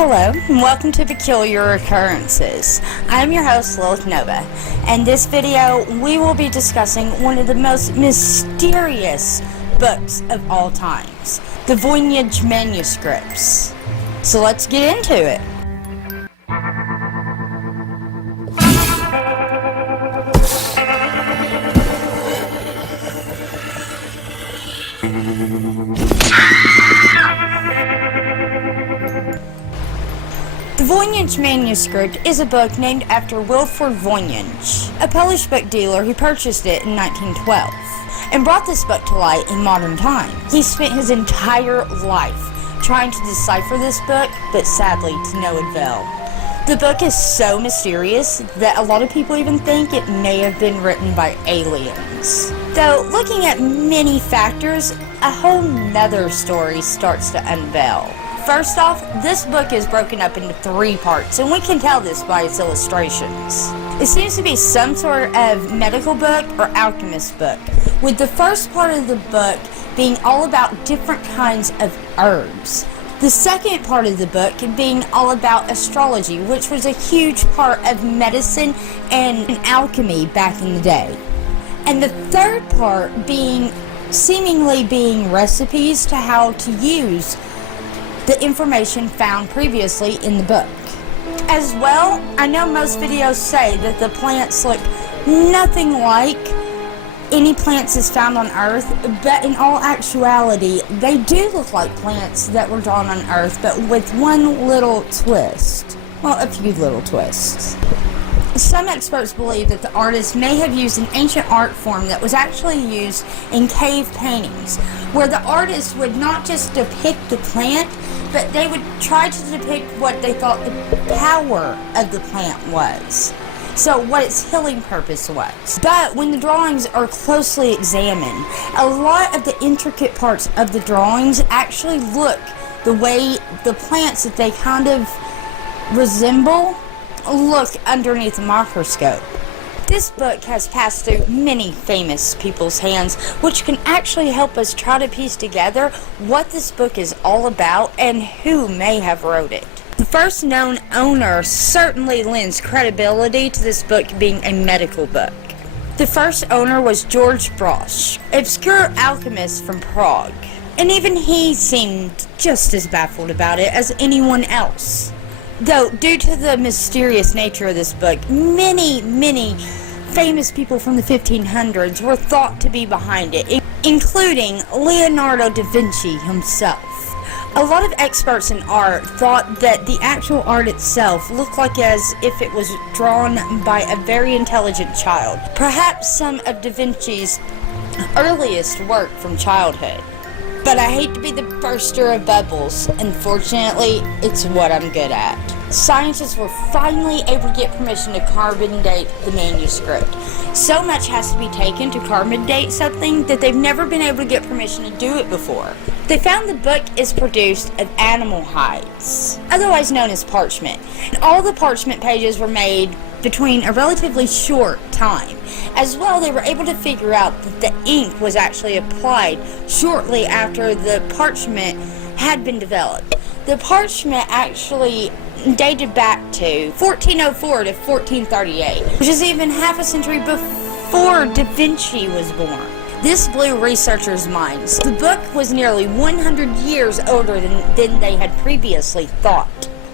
Hello, and welcome to Peculiar Occurrences. I'm your host, Lilith Nova, and this video we will be discussing one of the most mysterious books of all times, the Voynich Manuscripts. So let's get into it. The Voynich Manuscript is a book named after Wilfrid Voynich, a Polish book dealer who purchased it in 1912 and brought this book to light in modern times. He spent his entire life trying to decipher this book, but sadly to no avail. The book is so mysterious that a lot of people even think it may have been written by aliens. Though, looking at many factors, a whole nother story starts to unveil. First off, this book is broken up into 3 parts, and we can tell this by its illustrations. It seems to be some sort of medical book or alchemist book, with the first part of the book being all about different kinds of herbs. The second part of the book being all about astrology, which was a huge part of medicine and alchemy back in the day. And the third part seemingly being recipes to how to use the information found previously in the book. As well, I know most videos say that the plants look nothing like any plants is found on Earth, but in all actuality, they do look like plants that were drawn on Earth, but with one little twist. Well, a few little twists. Some experts believe that the artist may have used an ancient art form that was actually used in cave paintings, where the artist would not just depict the plant, but they would try to depict what they thought the power of the plant was. So what its healing purpose was. But when the drawings are closely examined, a lot of the intricate parts of the drawings actually look the way the plants that they kind of resemble look underneath a microscope. This book has passed through many famous people's hands, which can actually help us try to piece together what this book is all about and who may have wrote it. The first known owner certainly lends credibility to this book being a medical book. The first owner was George Brosch, obscure alchemist from Prague, and even he seemed just as baffled about it as anyone else. Though, due to the mysterious nature of this book, many famous people from the 1500s were thought to be behind it, including Leonardo da Vinci himself. A lot of experts in art thought that the actual art itself looked like as if it was drawn by a very intelligent child, perhaps some of da Vinci's earliest work from childhood. But I hate to be the burster of bubbles. Unfortunately, it's what I'm good at. Scientists were finally able to get permission to carbon date the manuscript. So much has to be taken to carbon date something that they've never been able to get permission to do it before. They found the book is produced of animal hides, otherwise known as parchment. And all the parchment pages were made between a relatively short time. As well, they were able to figure out that the ink was actually applied shortly after the parchment had been developed. The parchment actually dated back to 1404 to 1438, which is even half a century before Da Vinci was born. This blew researchers' minds. The book was nearly 100 years older than they had previously thought.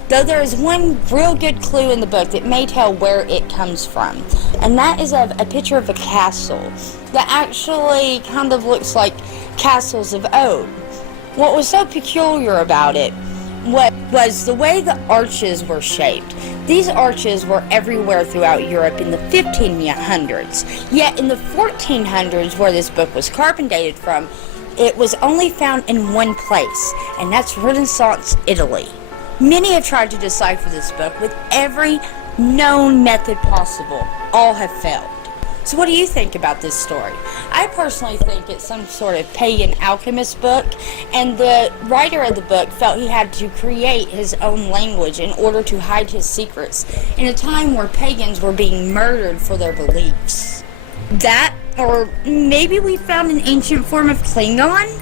Though there is one real good clue in the book that may tell where it comes from, and that is of a picture of a castle that actually kind of looks like castles of old. What was so peculiar about it was the way the arches were shaped. These arches were everywhere throughout Europe in the 1500s, yet in the 1400s, where this book was carbon dated from, it was only found in one place, and that's Renaissance Italy. Many have tried to decipher this book with every known method possible. All have failed. So what do you think about this story? I personally think it's some sort of pagan alchemist book, and the writer of the book felt he had to create his own language in order to hide his secrets in a time where pagans were being murdered for their beliefs. That, or maybe we found an ancient form of Klingon?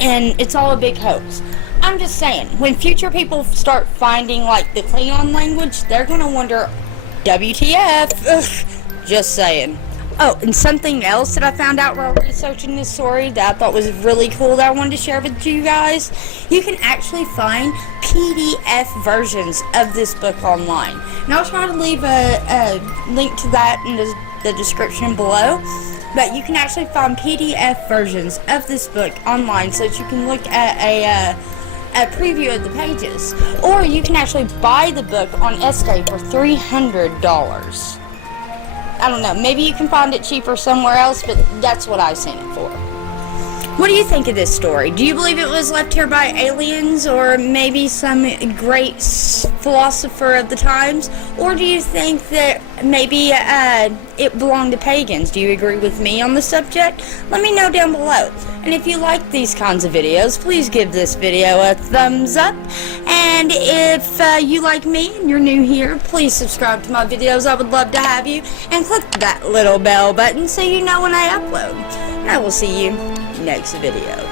And it's all a big hoax. I'm just saying, when future people start finding, like, the Klingon language, they're gonna wonder, WTF? Ugh, just saying. Oh, and something else that I found out while researching this story that I thought was really cool that I wanted to share with you guys. You can actually find PDF versions of this book online. And I'll try to leave a link to that in the description below. But you can actually find PDF versions of this book online so that you can look at a preview of the pages. Or you can actually buy the book on Escape for $300. I don't know, maybe you can find it cheaper somewhere else, but that's what I've seen it for. What do you think of this story? Do you believe it was left here by aliens or maybe some great philosopher of the times? Or do you think that maybe it belonged to pagans? Do you agree with me on the subject? Let me know down below. And if you like these kinds of videos, please give this video a thumbs up. And if you like me and you're new here, please subscribe to my videos. I would love to have you. And click that little bell button so you know when I upload. And I will see you next video.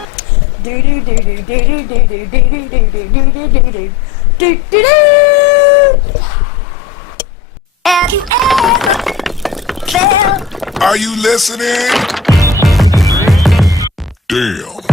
Do do do do do do do do do do do do do do do do do. Have you ever felt? Are you listening? Damn.